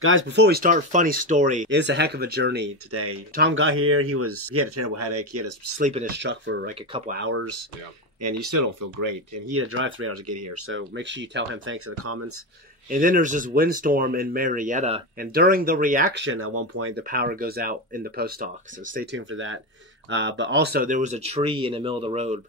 Guys, before we start, funny story. It's a heck of a journey today. Tom got here, he had a terrible headache. He had to sleep in his truck for like a couple hours. Yeah. And you still don't feel great. And he had to drive 3 hours to get here. So make sure you tell him thanks in the comments. And then there's this windstorm in Marietta. And during the reaction at one point, the power goes out in the post talk. So stay tuned for that. But also, there was a tree in the middle of the road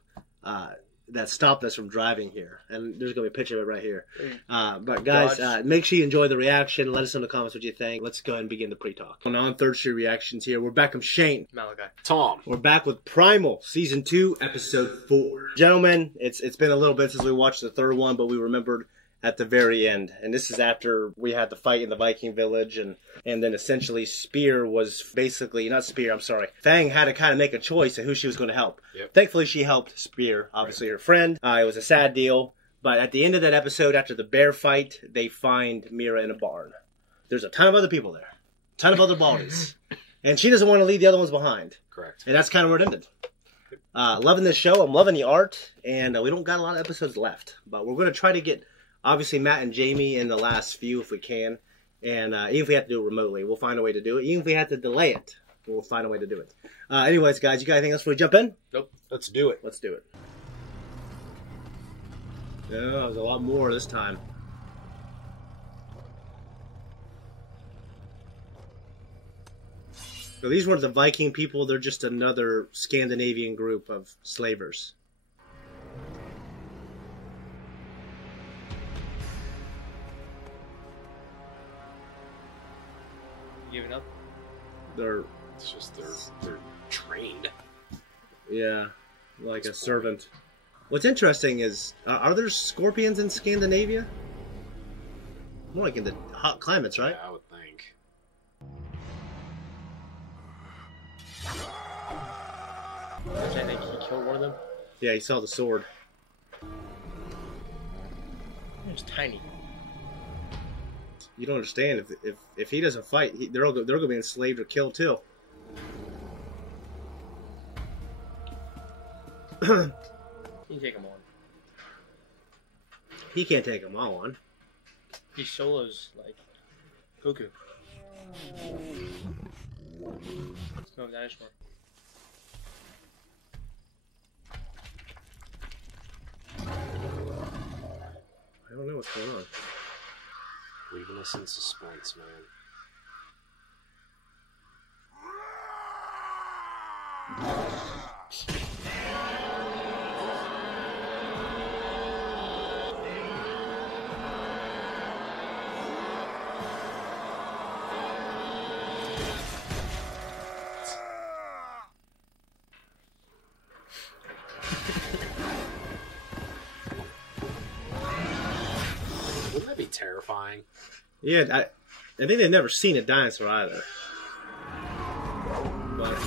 that stopped us from driving here. And there's going to be a picture of it right here. But guys, make sure you enjoy the reaction. Let us know in the comments what you think. Let's go ahead and begin the pre-talk. On Third Street reactions here. We're back from Shane. Malachi. Tom. We're back with Primal, Season 2, Episode 4. Gentlemen, it's been a little bit since we watched the third one, but we remembered at the very end. And this is after we had the fight in the Viking village, and then essentially Spear was basically, not Spear, I'm sorry. Fang had to kind of make a choice of who she was going to help. Yep. Thankfully, she helped Spear, obviously her friend. It was a sad deal. But at the end of that episode, after the bear fight, they find Mira in a barn. There's a ton of other people there. A ton of other bodies. And she doesn't want to leave the other ones behind. Correct. And that's kind of where it ended. Loving this show. I'm loving the art. And we don't got a lot of episodes left. But we're going to try to get, obviously, Matt and Jamie in the last few if we can. And even if we have to do it remotely, we'll find a way to do it. Even if we have to delay it, we'll find a way to do it. Anyways, guys, you got anything else before we jump in? Nope. Let's do it. Let's do it. Yeah, there's a lot more this time. So these weren't the Viking people. They're just another Scandinavian group of slavers. Giving up? It's just they're trained. Yeah, like a servant. What's interesting is, are there scorpions in Scandinavia? More like in the hot climates, right? Yeah, I would think. I think he killed one of them. Yeah, he saw the sword. It was tiny. You don't understand. If he doesn't fight, they're going to be enslaved or killed too. You can take him on. He can't take them all on. He solos like Goku. Let's go with dinosaur. I don't know what's going on. Leaving us in suspense, man. Wouldn't that be terrifying? Yeah, I think they've never seen a dinosaur either. But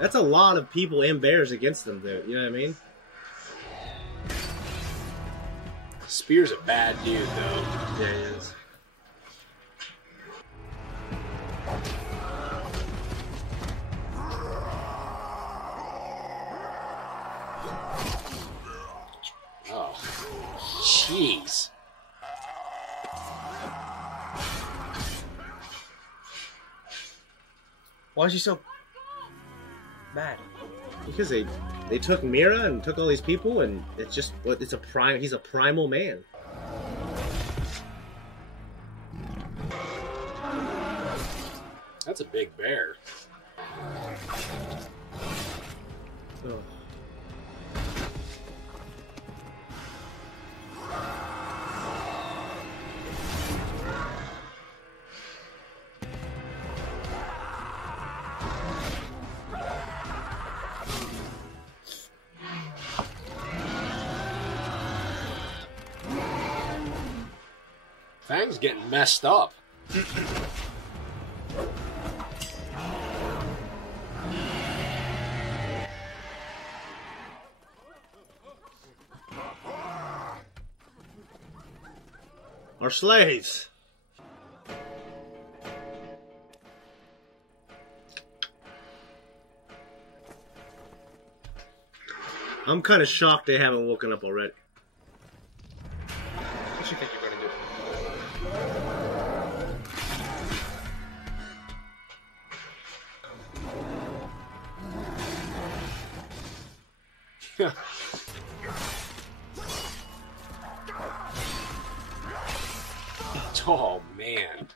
that's a lot of people and bears against them, dude. You know what I mean? Spear's a bad dude, though. Yeah, he is. Oh, jeez. Why is he so mad? Because they took Mira and took all these people, and it's just he's a primal man. That's a big bear. Oh. Fang's getting messed up. Our slaves. I'm kind of shocked they haven't woken up already. What you think you're gonna do? Oh, man.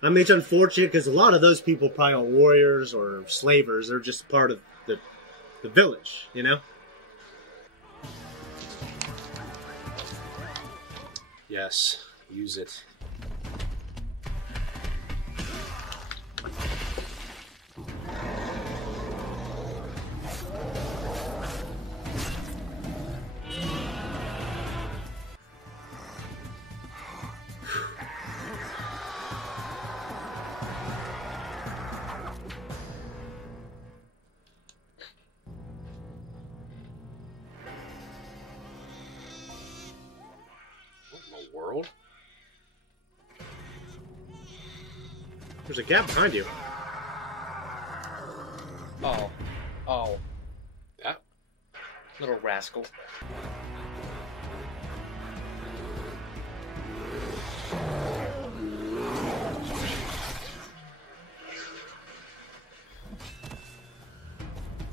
I mean, it's unfortunate because a lot of those people probably are warriors or slavers. They're just part of the village, you know? Yes, use it. World? There's a gap behind you. Oh. Oh. That? Little rascal.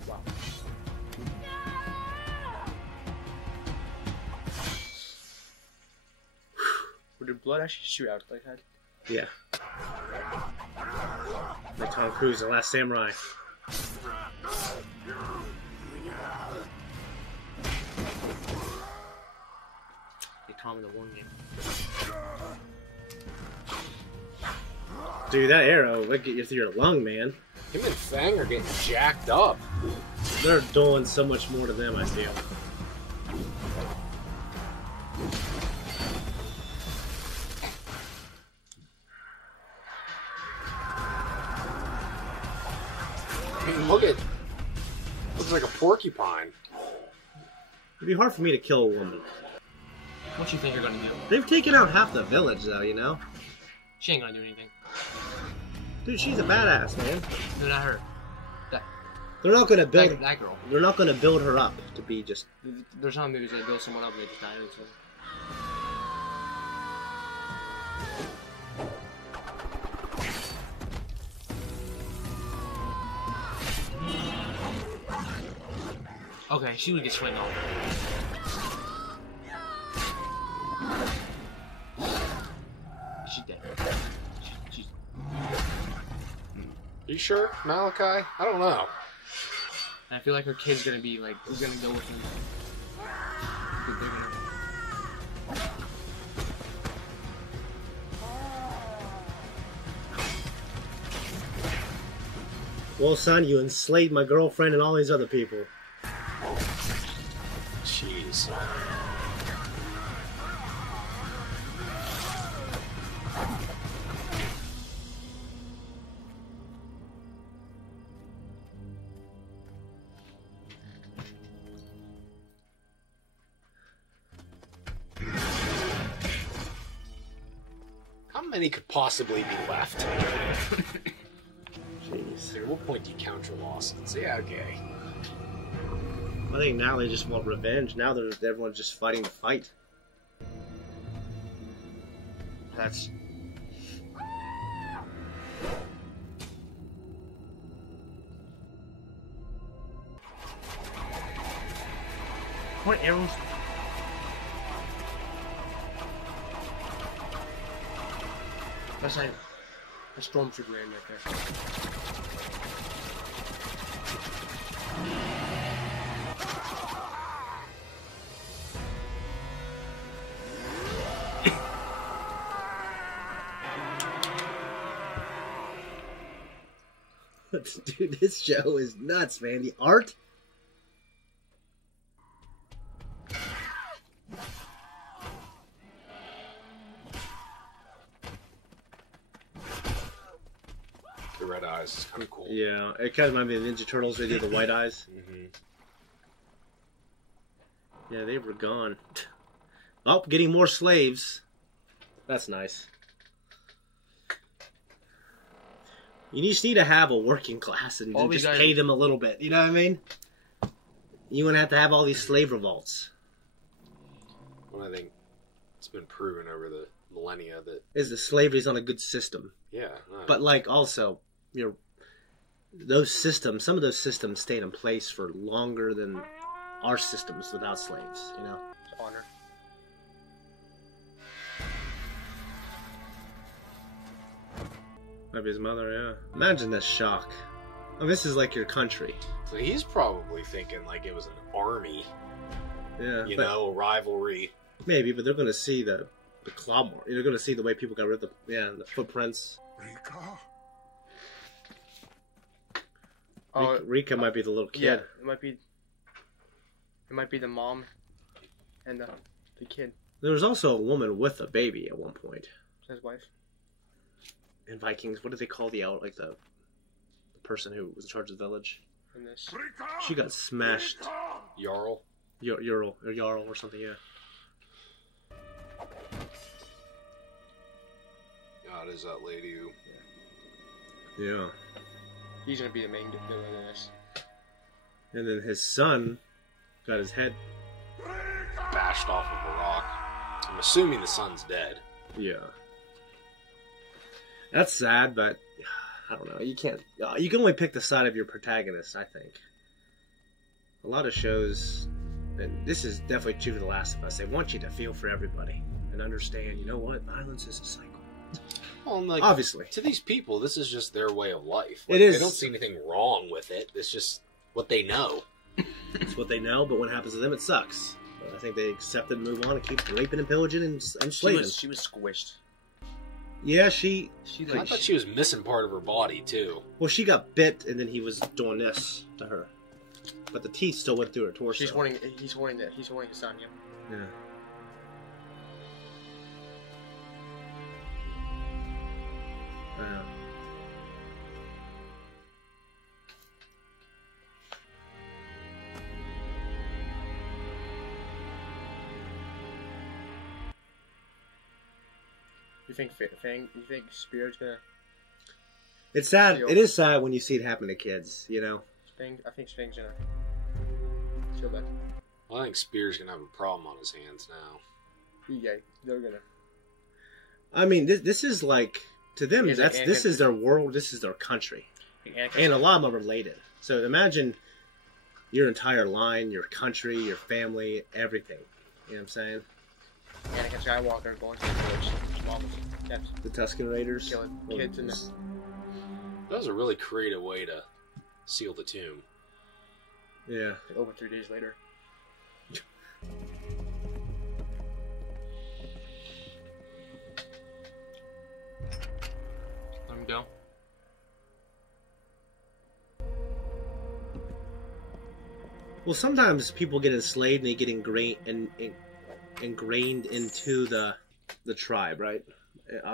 Wow. Did blood actually shoot out like that? Yeah. Like Tom Cruise, The Last Samurai. They Tom in the one game. Dude, that arrow would get you through your lung, man. Him and Fang are getting jacked up. They're doing so much more to them, I feel. I mean, look at... Looks like a porcupine. It'd be hard for me to kill a woman. What you think you're gonna do? They've taken out half the village, though, you know? She ain't gonna do anything. Dude, she's a badass, man. No, not her. They're not gonna build... That girl. They're not gonna build her up to be just... There's some movies that build someone up and they just die instantly. Okay, she would get swing off. She's dead. She's... You sure, Malachi? I don't know. And I feel like her kid's gonna be like, who's gonna go with him? They're gonna... Well, son, you enslaved my girlfriend and all these other people. Jeez. How many could possibly be left? Jeez. At what point do you count your losses? Yeah, okay. I think now they just want revenge. Now everyone's just fighting the fight. That's... What arrows? That's like a stormtrooper in right there. Dude, this show is nuts, man. The art. The red eyes is kind of cool. Yeah, it kind of reminds me of the Ninja Turtles. They do the white eyes. Mm-hmm. Yeah, they were gone. Oh, getting more slaves. That's nice. You just need to have a working class and All we just got- pay them a little bit. You know what I mean? You wouldn't have to have all these slave revolts. Well, I think it's been proven over the millennia that, Is the slavery's on a good system. yeah. But like also, those systems, some of those systems stayed in place for longer than our systems without slaves, you know? It's honor. Maybe his mother, yeah. Imagine the shock. Oh, this is like your country. So he's probably thinking like it was an army, Yeah. you but know, rivalry. maybe, but they're going to see the claw mark. They're going to see the way people got rid of the footprints. Oh, Rika might be the little kid. yeah, it might be the mom and the kid, There was also a woman with a baby at one point. his wife. In Vikings, what do they call the person who was in charge of the village? In this, She got smashed. Jarl. Jarl or something, yeah. God, is that lady who... Yeah. he's gonna be the main villain in this. And then his son got his head. bashed off of a rock. I'm assuming the son's dead. Yeah. That's sad, but I don't know. You can't. You can only pick the side of your protagonist, I think. A lot of shows, and this is definitely true for The Last of Us, they want you to feel for everybody and understand, you know what? Violence is a cycle. Well, like, obviously. To these people, this is just their way of life. It is. They don't see anything wrong with it. It's just what they know. It's what they know, but when it happens to them, it sucks. But I think they accept it and move on and keep raping and pillaging and enslaving. She was squished. Yeah, she I thought she was missing part of her body, too. well, she got bit, and then he was doing this to her. But the teeth still went through her torso. He's holding his son, yeah. Yeah. I know. You think Spear's gonna... It's sad. Feel- It is sad when you see it happen to kids, you know? I think Spang's gonna feel bad. Well, I think Spear's going to have a problem on his hands now. Yeah, they're gonna... I mean, this is like, to them, Is it this is their world, this is their country. And a lot of them are related. So imagine your entire line, your country, your family, everything. You know what I'm saying? Anakin Skywalker going to the village. Mom was kept The Tusken Raiders. killing kids and... That was a really creative way to seal the tomb. Yeah. Over 3 days later. Let him go. Well, sometimes people get enslaved and they get ingrained into the tribe, right?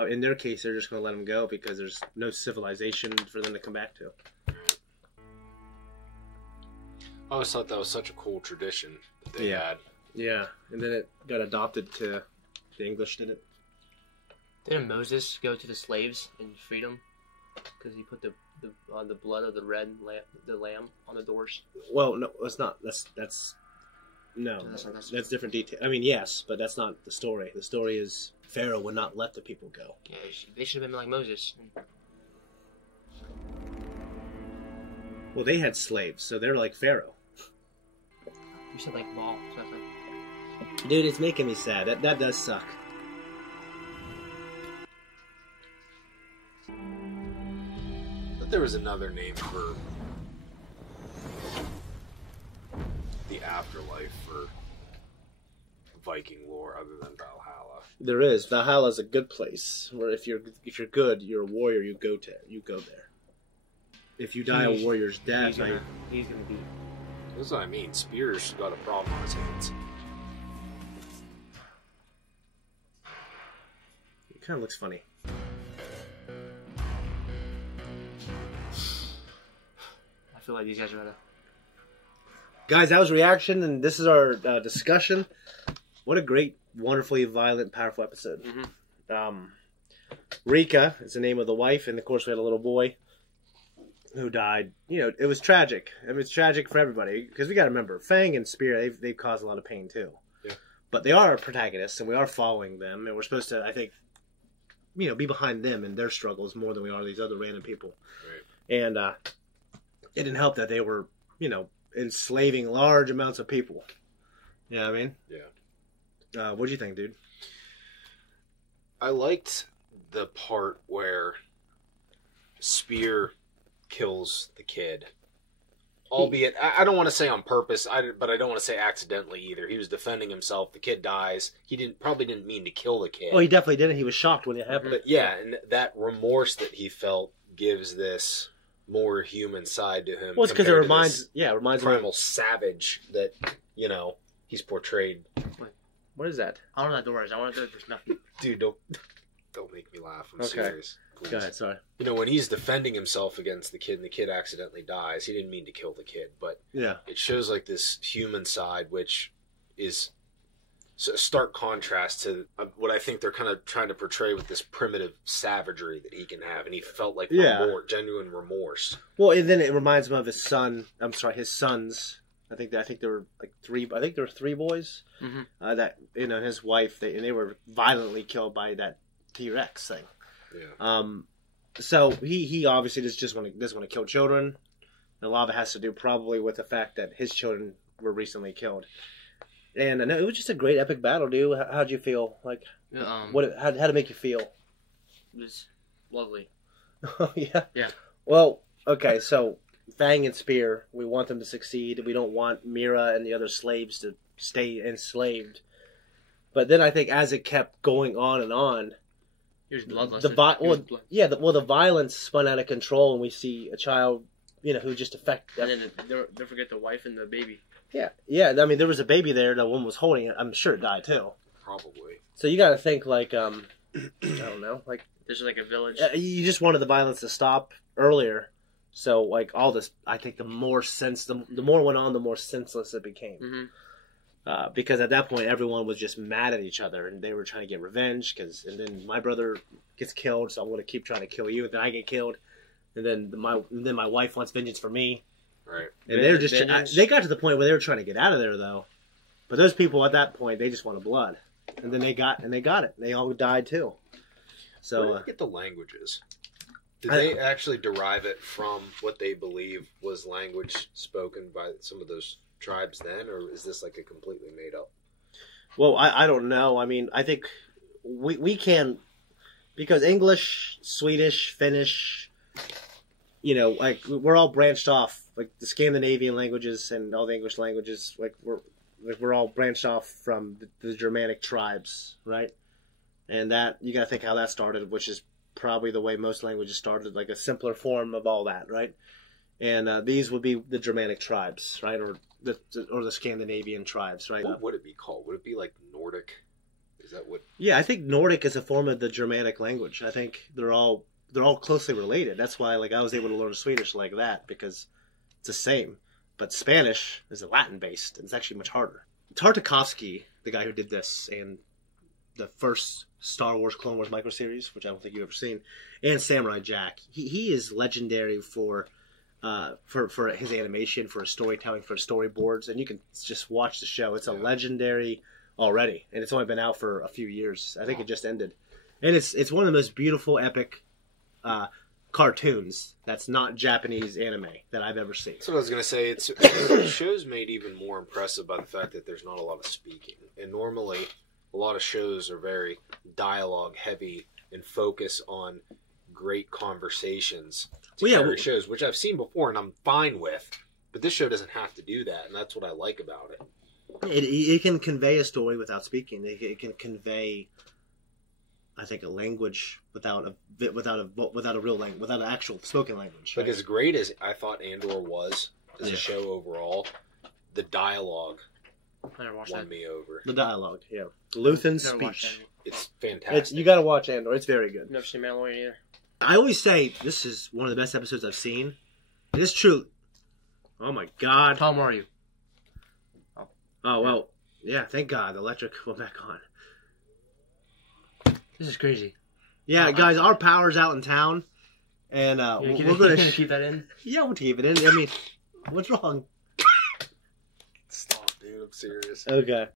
In their case, they're just going to let them go because there's no civilization for them to come back to. I always thought that was such a cool tradition that they had. Yeah, and then it got adopted to the English, did it? Didn't Moses go to the slaves and freed them? Because he put the blood of the lamb on the doors. Well, no, it's not. That's different detail. I mean, yes, but that's not the story. The story is Pharaoh would not let the people go. Yeah, they should have been like Moses. Well, they had slaves, so they're like Pharaoh. You said like ball. So that's like... Dude, it's making me sad. That does suck. But there was another name for the afterlife for Viking lore other than Valhalla. There is. Valhalla's a good place where if you're good, you're a warrior. You go there. If you die a warrior's death, he's gonna be. That's what I mean. Spear's got a problem on his hands. it kind of looks funny. I feel like these guys are gonna. Guys, that was reaction, and this is our discussion. What a great, wonderfully violent, powerful episode. Mm-hmm. Rika is the name of the wife, and of course we had a little boy who died. You know, it was tragic. I mean, it's tragic for everybody, because we got to remember, Fang and Spear, they've caused a lot of pain too. Yeah. But they are our protagonists, and we are following them, and we're supposed to, I think, you know, be behind them and their struggles more than we are these other random people. Right. And it didn't help that they were, you know, enslaving large amounts of people. You know what I mean? Yeah. What do you think, dude? I liked the part where Spear kills the kid. Albeit, I don't want to say on purpose, but I don't want to say accidentally either. He was defending himself. The kid dies. He probably didn't mean to kill the kid. Well, he definitely didn't. He was shocked when it happened. But yeah, and that remorse that he felt gives this more human side to him. Well, it's because it reminds primal him. savage that, he's portrayed. What is that? I don't know what the words. I want to know if there's nothing. Dude, don't make me laugh. I'm serious. Please. Go ahead, sorry. When he's defending himself against the kid and the kid accidentally dies, he didn't mean to kill the kid, but it shows like this human side, which is a stark contrast to what I think they're kind of trying to portray with this primitive savagery that he can have, and he felt like genuine remorse. Well, and then it reminds him of his son. I'm sorry, his sons. I think there were like three. I think there were 3 boys. Mm-hmm. That his wife. They were violently killed by that T-Rex thing. Yeah. So he obviously doesn't want to kill children. And a lot of it has to do probably with the fact that his children were recently killed. And I know it was just a great epic battle, dude. How'd you feel? Like, how'd it make you feel? It was lovely. Oh yeah. Yeah. Well, okay, so Fang and Spear, we want them to succeed. We don't want Mira and the other slaves to stay enslaved. But then I think as it kept going on and on, he was bloodless. The violence spun out of control, and we see a child, who just affected. And then don't forget the wife and the baby. Yeah. I mean, there was a baby there. The one was holding it. I'm sure it died too. Probably. So you got to think like, I don't know, like there's like a village. You just wanted the violence to stop earlier. So like all this, I think the more it went on, the more senseless it became. Mm-hmm. Because at that point, everyone was just mad at each other, and they were trying to get revenge. And then my brother gets killed, so I'm going to keep trying to kill you. And then I get killed, and then my wife wants vengeance for me. Right. And they got to the point where they were trying to get out of there, though. But those people at that point, they just wanted blood, and then they got it. They all died too. So where did they get the languages? Did they actually derive it from what they believe was language spoken by some of those tribes then, or is this like a completely made up? Well, I don't know. I mean, I think we can, because English, Swedish, Finnish, like we're all branched off, like the Scandinavian languages and all the English languages, like we're all branched off from the Germanic tribes, right? And that you got to think how that started, which is probably the way most languages started, like a simpler form of all that, right? And these would be the Germanic tribes, right, or the Scandinavian tribes, right? What would it be called? Would it be like Nordic? Is that what? Yeah, I think Nordic is a form of the Germanic language. I think they're all closely related. That's why, like, I was able to learn Swedish like that, because it's the same. But Spanish is Latin based, and it's actually much harder. Tartakovsky, the guy who did this, and the first Star Wars Clone Wars microseries, which I don't think you've ever seen, and Samurai Jack, he is legendary for his animation, for his storytelling, for his storyboards, and you can just watch the show. It's a legendary already, and it's only been out for a few years. I think it just ended, and it's one of the most beautiful, epic cartoons that's not Japanese anime that I've ever seen. That's what I was gonna say. The show's made even more impressive by the fact that there's not a lot of speaking, and normally a lot of shows are very dialogue heavy and focus on great conversations to carry shows, which I've seen before and I'm fine with. But this show doesn't have to do that, and that's what I like about it. It can convey a story without speaking. It can convey, I think, a language without a real language, without an actual spoken language. Like, as great as I thought Andor was as a show overall, the dialogue won me over. The dialogue, yeah. Luthen's speech. It's fantastic. You got to watch Andor. It's very good. Never seen Mandalorian either. I always say this is one of the best episodes I've seen. And it's true. Oh my God. Tom, where are you? Oh, well, yeah, thank God. The electric went back on. This is crazy. Yeah, guys, our power's out in town. And we're going to keep that in? Yeah, we'll keep it in. I mean, what's wrong? Stop, dude. I'm serious. Okay.